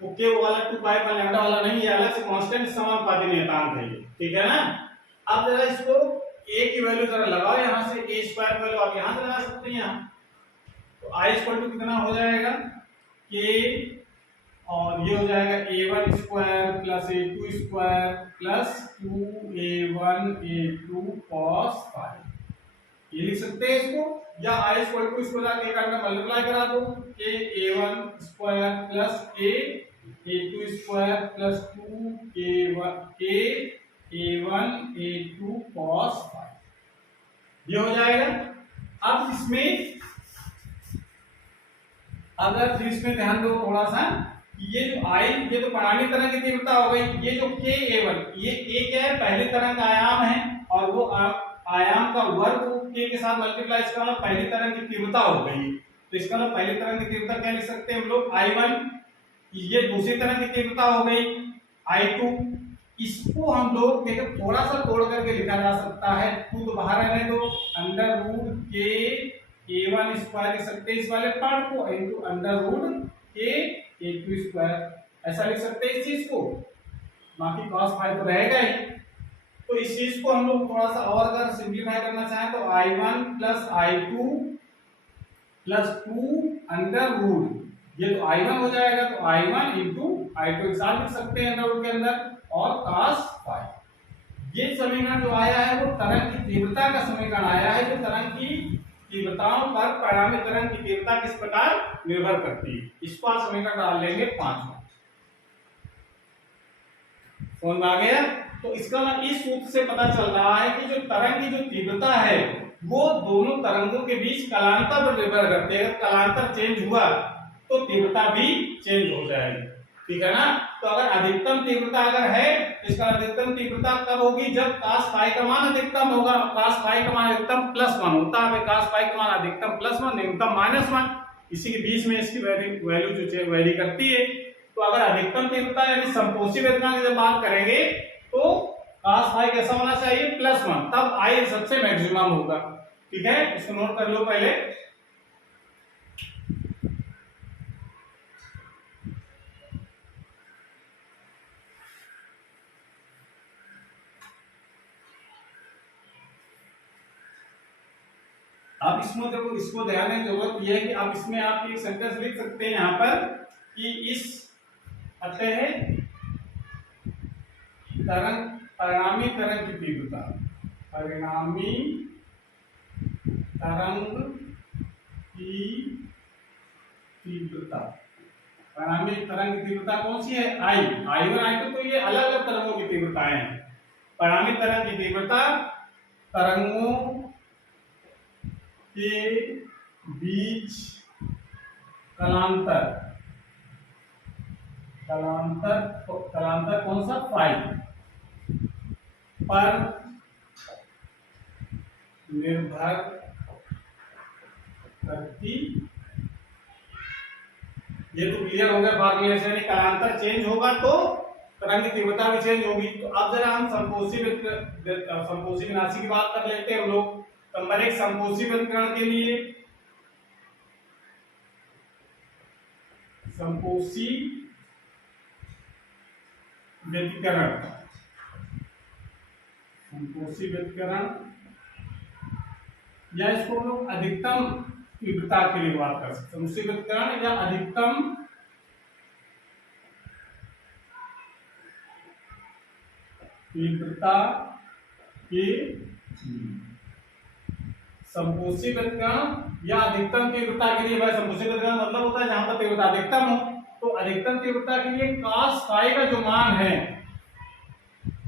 ओके वो वाला 2 पाई पर लैम्डा वाला नहीं, ये अलग से कांस्टेंट समानुपाती नियतांक है, ठीक है ना। अब जरा इसको a की वैल्यू जरा लगाओ, यहाँ से a स्क्वायर वैल्यू आप यहाँ से लगा सकते हैं, यहाँ तो I इक्वल टू कितना हो जाएगा k, और ये हो जाएगा a1 square plus a2 square plus 2a1 a2 cos phi, ये लिख सकते हैं इसको, या I इक्वल टू इसको जाके एक अंदर मल्टीप्लाई करा दो k a1 square plus k a2 square plus 2k a1 a2 cos phi, ये हो जाएगा। अब इसमें अगर फिर इसमें ध्यान दो थोड़ा सा, ये जो आई ये तो परिणामी तरंग की तीव्रता हो गई, ये जो k a1 ये a क्या है, पहले तरंग का आयाम है और वो आयाम का वर्ग k के साथ मल्टीप्लाई, इसका मतलब पहली तरंग की तीव्रता हो गई, तो इसका मतलब पहली तरंग की तीव्रता क्या लिख सकते हैं हम लोग I1, ये दूसरी तरंग की तीव्रता हो गई I2, इसको हम लोग देखो थोड़ा सा तोड़ करके लिखा जा सकता है, 2 तो बाहर रहने दो, under root k a1 square लिख सकते हैं इस वाले पार्ट को, into under root k a2 square, ऐसा लिख सकते हैं इस चीज को, बाकी cos फाई तो रहेगा ही। तो इस चीज को हम लोग थोड़ा सा और अगर सिंप्लीफाई करना चाहें तो I1 plus I2 plus 2 under root, ये तो I1 हो जाएगा, तो I1 इंटू I2 एक साथ लिख सकते हैं अंडर रूट के अंदर, और cos फाई। ये समीकरण जो आया है वो तरंग की तीव्रता का समीकरण आया है, जो तरंग की तीव्रताओं पर परिणामी तरंग की तीव्रता किस प्रकार निर्भर करती है। इसको आप समीकरण डाल लेंगे 5वां। समझ में आ गया? तो इसका इस सूत्र से पता चल रहा है कि जो तरंग की जो तीव्रता है वो दोनों तरंगों के बीच कालांतर पर निर्भर करती है। अगर कालांतर चेंज हुआ तो तीव्रता भी चेंज हो जाएगी, ठीक है ना। तो अगर अधिकतम तीव्रता अगर है, इसका अधिकतम तीव्रता कब होगी? जब cos फाई का मान अधिकतम होगा। cos फाई का मान अधिकतम +1 होता है, cos फाई का मान अधिकतम +1, न्यूनतम -1, इसी के बीच में इसकी वैल्यू जो वैरी करती है। तो अगर अधिकतम तीव्रता यानी संपोषी वेदना की जब बात करेंगे तो cos फाई कैसा होना चाहिए? +1, तब I सबसे मैक्सिमम होगा, ठीक है। इसको नोट कर लो पहले। अब इसमें देखो, इसको ध्यान देने की जरूरत यह है कि अब इसमें आप एक सेंटेंस लिख सकते हैं यहाँ पर कि इस अतः तरंग परिणामी तरंग की तीव्रता, परिणामी तरंग की तीव्रता, परिणामी तरंग की तीव्रता कौन सी है? I1 I2, तो ये अलग अलग तरंगों की तीव्रताएं हैं। परिणामी तरंग की तीव्रता तरंगों के बीच कलांतर, कलांतर कौन सा? फाई पर निर्भर करती। ये तो क्लियर हो गया फॉर्मूले से, कालांतर चेंज होगा तो तरंग की तीव्रता भी चेंज होगी। तो अब जरा हम संपोषी विनाशी की बात कर लेते हैं हम लोग। नंबर 1 संपोषी व्यतिकरण के लिए, संपोषी व्यतिकरण, संपोषी व्यतिकरण या इसको हम लोग अधिकतम तीव्रता के लिए बात कर सकते हैं। संपोषी व्यतिकरण या अधिकतम तीव्रता के, संपोषी व्यतिकरण या अधिकतम तीव्रता के लिए, भाई संपोषी व्यतिकरण मतलब होता है जहां पर तीव्रता अधिकतम हो। तो अधिकतम तीव्रता के लिए cos फाई का जो मान है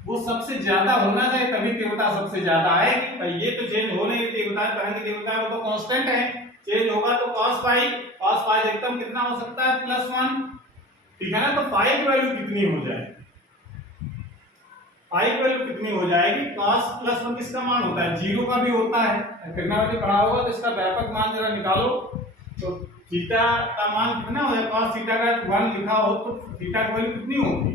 वो सबसे ज्यादा होना चाहिए, तभी तीव्रता सबसे ज्यादा आएगी। भाई ये तो चेंज हो नहीं, तीव्रता तरंग की तीव्रता वो तो कांस्टेंट है, चेंज होगा तो cos फाई अधिकतम कितना हो सकता है? +1, ठीक है ना। तो फाई की वैल्यू कितनी हो जाएगी? फाई की वैल्यू कितनी हो जाएगी? cos +1 किसका मान होता है? 0 का भी होता है। ट्रिग्नोमेट्री पढ़ा होगा तो इसका व्यापक मान जरा निकालो। तो थीटा का मान कितना हो जाएगा? cos थीटा का 1 लिखा हो तो थीटा की वैल्यू कितनी होगी?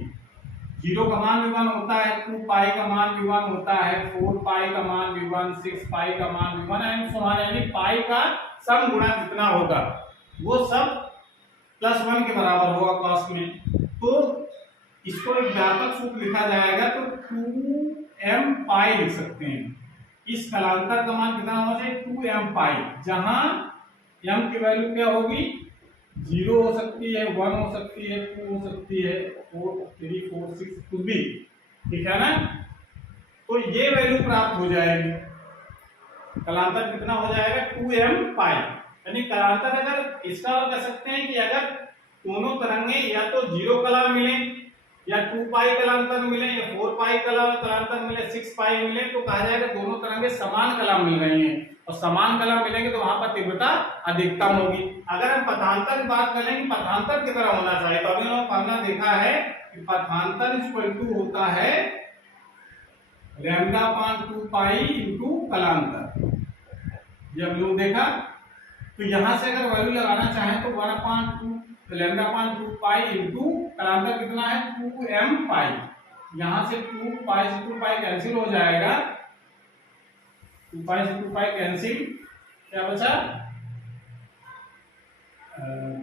0 का मान भी 1 होता है, 2 पाई का मान भी 1 होता है, 4 पाई का मान भी 1, 6 पाई का मान भी 1, एंड सो ऑन। यानी पाई का सम गुणा जितना होगा वो सब +1 के बराबर होगा cos में। तो इसको एक व्यापक सूत्र लिखा जाएगा तो 2m पाई लिख सकते हैं। इस कलांतर का मान कितना होना चाहिए? 2m पाई, जहां m की वैल्यू क्या होगी? 0 हो सकती है, 1 हो सकती है, 2 हो सकती है, 4, 3, 4, 6 कुछ भी, ठीक है ना। तो ये वैल्यू प्राप्त हो जाएगी। कलांतर कितना हो जाएगा? 2m पाई। यानी कलांतर अगर इसका कह सकते हैं कि अगर दोनों तरंगे या तो 0 कला मिले या 2 पाई कलांतर मिले या 4 पाई कलांतर मिले, 6 पाई मिले, तो कहा जाएगा दोनों तरंगे समान कला मिल रही हैं, और समान कला मिलेंगे तो वहां पर तीव्रता अधिकतम होगी। अगर हम पथांतर की बात करें कि पथांतर की तरह होना चाहिए, तो अभी हमने फॉर्मूला देखा है कि पथांतर इक्वल टू होता है λ/2 पाई इंटू कलांतर। ये हम लोग देखा। तो यहां से अगर वैल्यू लगाना चाहें तो 1/2 λ/2 पाई इंटू कलांतर कितना है? 2m पाई। यहां से 2 पाई से 2 पाई कैंसिल हो जाएगा, 2 पाई से 2 पाई कैंसिल, क्या बचा?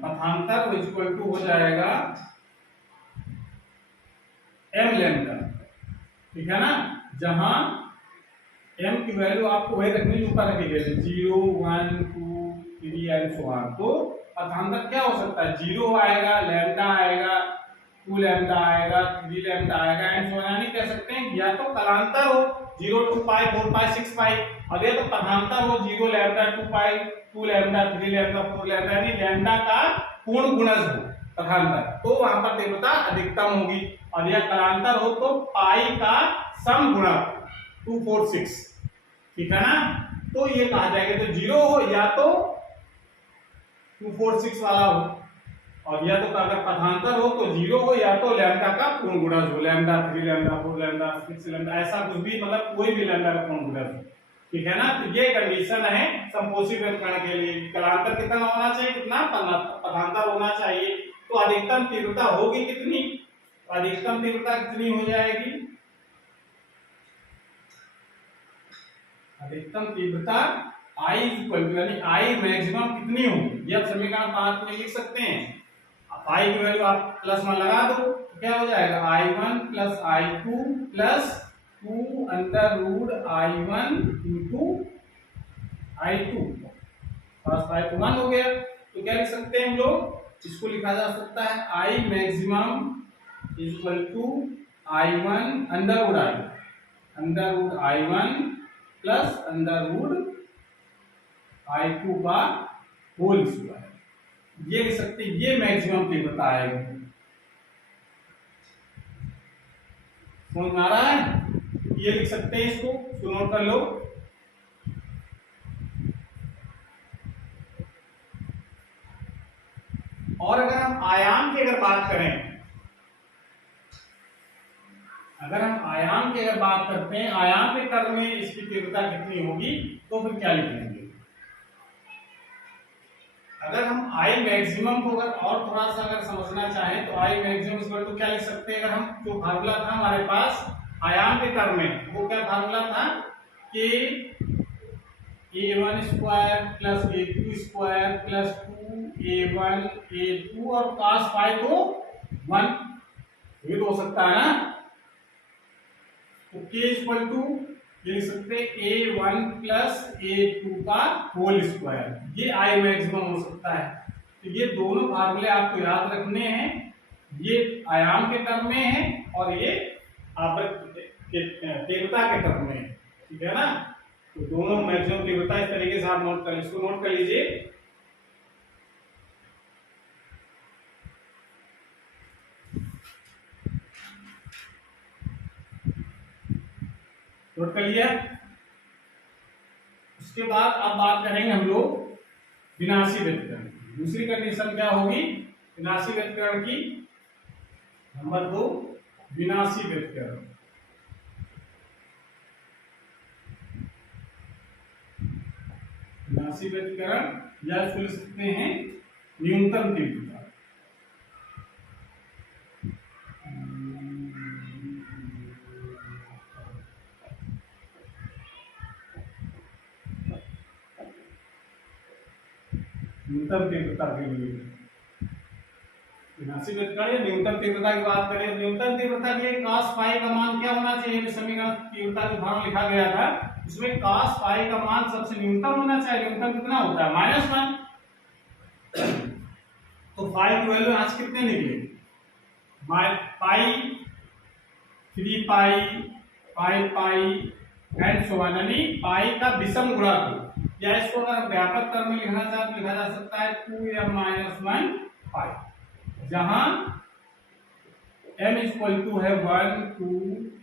पथांतर इक्वल टू हो जाएगा m लैम्डा, ठीक है ना। जहां m की वैल्यू आपको वही रखनी है ऊपर रखी गई 0 1 2 3 एंड सो ऑन। तो पथांतर क्या हो सकता है, 0 आएगा, लैम्डा आएगा, 2 लैम्डा आएगा, 3 लैम्डा आएगा एंड सो ऑन। यानी कह सकते हैं या तो कलांतर हो 0 2 पाई 4 पाई 6 पाई, और या तो पथांतर हो 0 लैम्डा 2 पाई 2 लैम्डा 3 लैम्डा 4 लैम्डा, यानी लैम्डा का पूर्ण गुणज हो पथांतर, तो वहां पर तीव्रता अधिकतम होगी। और यह कलांतर हो तो पाई का सम गुणक 246, ठीक है ना। तो ये कहा जाएगा तो 0 हो या तो 246 वाला हो, और या तो अगर पथांतर हो तो 0 हो या तो लैम्डा का पूर्ण गुणज हो, लैम्डा 3 लैम्डा 4 लैम्डा 6 लैम्डा, ऐसा कुछ भी, मतलब कोई भी लैम्डा का पूर्ण गुणज हो, ठीक है ना। तो ये कंडीशन है संपोषी व्यवकरण के लिए, कलांतर कितना होना चाहिए, कितना पथांतर होना चाहिए। तो अधिकतम तीव्रता होगी कितनी, अधिकतम तीव्रता कितनी हो जाएगी, अधिकतम तीव्रता I यानी I मैक्सिमम कितनी होगी, ये आप समीकरण 5 में लिख सकते हैं। I की वैल्यू आप +1 लगा दो तो क्या हो जाएगा, I1 plus I2 plus 2 under root I1 into I2 plus I1 हो गया। तो क्या लिख सकते हैं हम लोग, इसको लिखा जा सकता है I maximum is equal to I1 under root I1 plus under root I2 का होल स्क्वायर, ये लिख सकते हैं, ये मैक्सिमम तीव्रता आएगी। समझ में आ रहा है, ये लिख सकते हैं, इसको नोट कर लो। और अगर हम आयाम की अगर बात करें, अगर हम आयाम की अगर बात करते हैं, आयाम के टर्म में इसकी तीव्रता कितनी होगी, तो फिर क्या लिखेंगे। अगर हम आई मैक्सिमम को अगर और थोड़ा सा अगर समझना चाहें तो आई मैक्सिमम इक्वल टू क्या लिख सकते हैं, अगर हम जो फार्मूला था हमारे पास आयाम के टर्म में, वो क्या फार्मूला था कि a1 square plus a2 square plus 2a1 a2 और cos फाई को 1, ये तो हो सकता है ना। तो k इक्वल टू ये लिख सकते हैं a1 प्लस a2 का होल स्क्वायर, ये आई मैक्सिमम हो सकता है। तो ये दोनों फार्मूले आपको याद रखने हैं, ये आयाम के टर्म में है और ये आवृत्त तीव्रता के टर्म में है, ठीक है ना। तो दोनों मैक्सिमम तीव्रता इस तरीके से आप नोट कर, इसको नोट कर लीजिए। नोट कर लिया। उसके बाद अब बात करेंगे हम लोग विनाशी व्यतिकरण की। दूसरी कंडीशन क्या होगी विनाशी व्यतिकरण की, नंबर 2 विनाशी व्यतिकरण। विनाशी व्यतिकरण या इसको लिख सकते हैं न्यूनतम तीव्रता। न्यूनतम तीव्रता के लिए विनाशी व्यतिकरण या न्यूनतम तीव्रता की बात करें, न्यूनतम तीव्रता के लिए cos फाई का मान क्या होना चाहिए, समीकरण तीव्रता जो भाग लिखा गया था उसमें cos फाई का मान सबसे न्यूनतम होना चाहिए। न्यूनतम कितना होता है -1। तो फाई की वैल्यू आज कितने निकले, पाई 3 पाई 5 पाई एंड सो ऑन, यानी पाई का विषम गुणक, या इसको अगर व्यापक टर्म में लिखना चाहे तो लिखा जा सकता है 2m-1 पाई, जहां m इक्वल टू है 1 2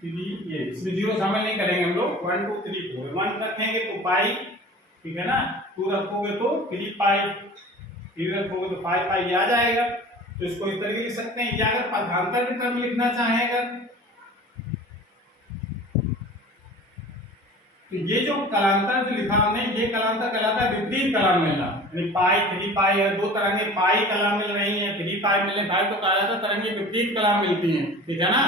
3 ये इसमें जीरो शामिल नहीं करेंगे हम लोग, 1 2 3 4 1 रखेंगे तो पाई, ठीक है ना, 2 रखोगे तो 3 पाई, 3 रखोगे तो 5 पाई आ जाएगा। तो इसको इस तरीके लिख सकते हैं। या अगर पथांतर के टर्म लिखना चाहें अगर, तो ये जो कलांतर जो लिखा हमने, ये कलांतर कहलाता है विपरीत कला मिलना, यानी पाई 3 पाई है, दो तरंगे पाई कला मिल रही है, 3 पाई मिलने भाई तो कहा जाता है तरंगे विपरीत कला मिलती हैं, ठीक है ना।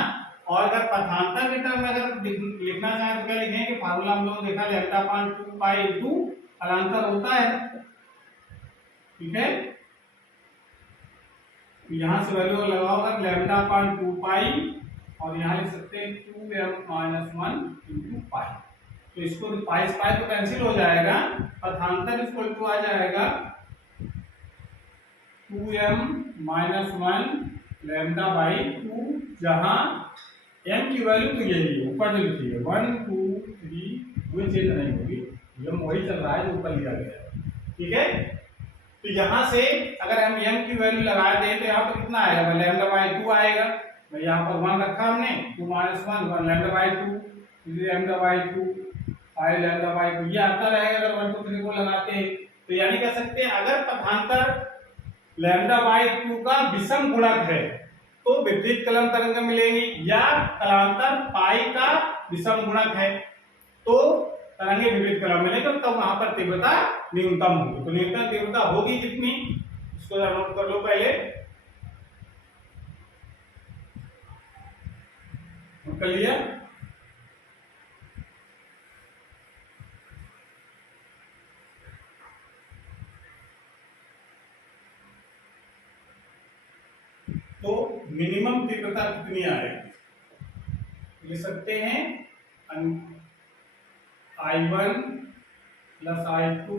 और अगर पथांतर के टर्म में अगर लिखना चाहें तो क्या लिखेंगे कि फार्मूला हम लोग देखा λ/2 पाई इनटू कलांतर होता है, ठीक है। यहां से वैल्यू लगाओ अगर λ/2 पाई और यहाँ लिख सकते हैं 2m-1 × तो इसको पाई से पाई तो कैंसिल हो जाएगा, पथांतर इक्वल टू आ जाएगा 2m-1 λ/2, जहां m की वैल्यू तो यही है, ऊपर जो लिखी है 1 2 3, कोई चेंज नहीं होगी, m वही चल रहा है जो ऊपर लिया गया है। ठीक है, तो यहां से अगर हम m की वैल्यू लगा दें तो यहाँ पर कितना आएगा, λ/2 आएगा। मैं यहाँ पर 1 रखा हमने, 2 - 1 1 λ/2, 3 λ/2, 5 λ/2, ये आता रहेगा अगर 1 2 3 को लगाते हैं। तो यानी कह सकते हैं अगर पथांतर λ/2 का विषम गुणक है तो विपरीत कलन तरंग मिलेंगी, या कलांतर पाई का विषम गुणक है तो तरंगे विपरीत कलन मिलेंगे, तब वहां पर तीव्रता न्यूनतम होगी। तो न्यूनतम तीव्रता होगी कितनी, इसको नोट कर लो पहले, नोट कर लिया। तो मिनिमम तीव्रता कितनी आएगी, लिख सकते हैं I1 + I2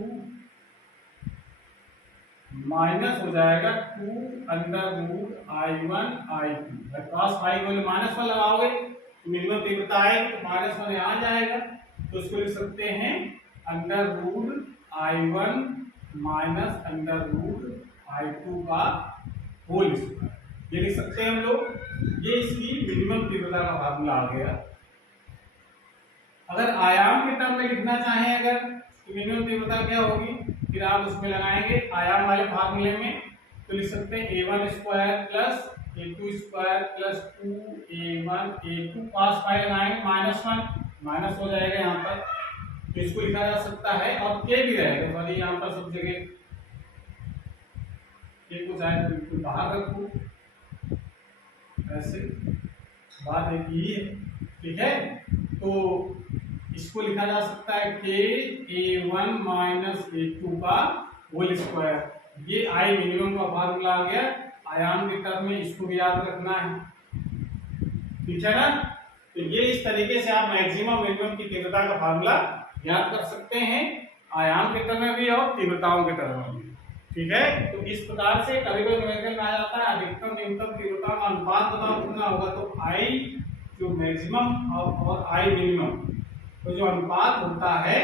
माइनस हो जाएगा 2 √I1 I2। क्रॉस पाई को -1 लगाओगे तो मिनिमम तीव्रता आएगी, तो -1 यहाँ आ जाएगा, तो इसको लिख सकते हैं √I1 - √I2 का होल स्क्वायर, ये लिख सकते हैं हम लोग। ये इसकी मिनिमम तीव्रता का फार्मूला आ गया। अगर आयाम के टर्म में लिखना चाहें अगर, तो मिनिमम तीव्रता क्या होगी, फिर आप उसमें लगाएंगे आयाम वाले फार्मूले में, तो लिख सकते हैं a1² + a2² + 2a1 a2 cos पाई लगाएंगे, -1 माइनस हो जाएगा यहाँ पर, तो इसको लिखा जा सकता है, और k भी रहेगा, सॉरी यहाँ पर सब जगह k को चाहे बिल्कुल बाहर रखो, ऐसे बात एक ही है। ठीक है, तो इसको लिखा जा सकता है k a1 - a2 का होल स्क्वायर। ये I मिनिमम का फार्मूला आ गया आयाम के टर्म में, इसको भी याद रखना है। ठीक है ना, तो ये इस तरीके से आप मैक्सिमम मिनिमम की तीव्रता का फार्मूला याद कर सकते हैं, आयाम के टर्म में भी और तीव्रताओं के टर्म में भी। ठीक है, तो इस प्रकार से कभी कभी न्यूमेरिकल में आ जाता है अधिकतम न्यूनतम तीव्रता का अनुपात बताओ कितना होगा, तो I जो मैक्सिमम और I मिनिमम, तो जो अनुपात होता है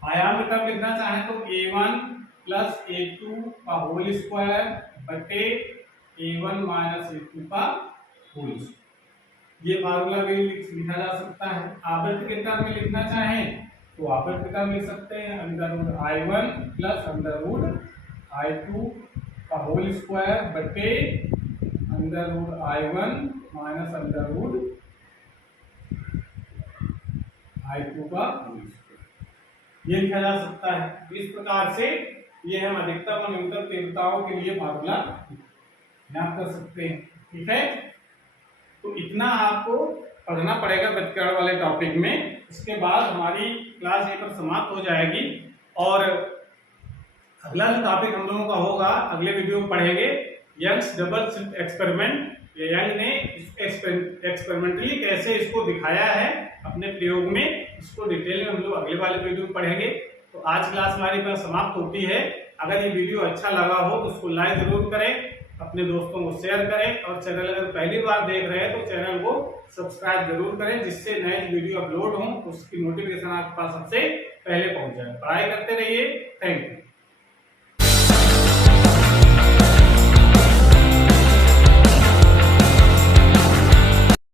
आयाम के टर्म लिखना चाहें तो a1 + a2 का होल स्क्वायर बटे a1 - a2 का होल स्क्वायर, ये फार्मूला भी लिखा जा सकता है। आवर्त के टर्म में लिखना चाहें तो आवर्त के टर्म लिख सकते हैं √I1 + √I2 का होल स्क्वायर बटे √I1 - √I2 का होल स्क्वायर, ये लिखा जा सकता है। इस प्रकार से ये हम अधिकतम और न्यूनतम तीव्रताओं के लिए फार्मूला ज्ञात कर सकते हैं। ठीक है, तो इतना आपको पढ़ना पड़ेगा व्यतिकरण वाले टॉपिक में। इसके बाद हमारी क्लास यहीं पर समाप्त हो जाएगी, और अगला जो टॉपिक हम लोगों का होगा अगले वीडियो में पढ़ेंगे Young's double slit experiment. Young ने एक्सपेरिमेंटली कैसे इसको दिखाया है अपने प्रयोग में, इसको डिटेल में हम लोग अगले वाले वीडियो में पढ़ेंगे। तो आज क्लास हमारी पर समाप्त होती है। अगर ये वीडियो अच्छा लगा हो तो उसको लाइक जरूर करें, अपने दोस्तों को शेयर करें, और चैनल अगर पहली बार देख रहे हैं तो चैनल को सब्सक्राइब जरूर करें, जिससे नए वीडियो अपलोड हों उसकी नोटिफिकेशन आपके पास सबसे पहले पहुंच जाए। पढ़ाई करते रहिए। Thank you.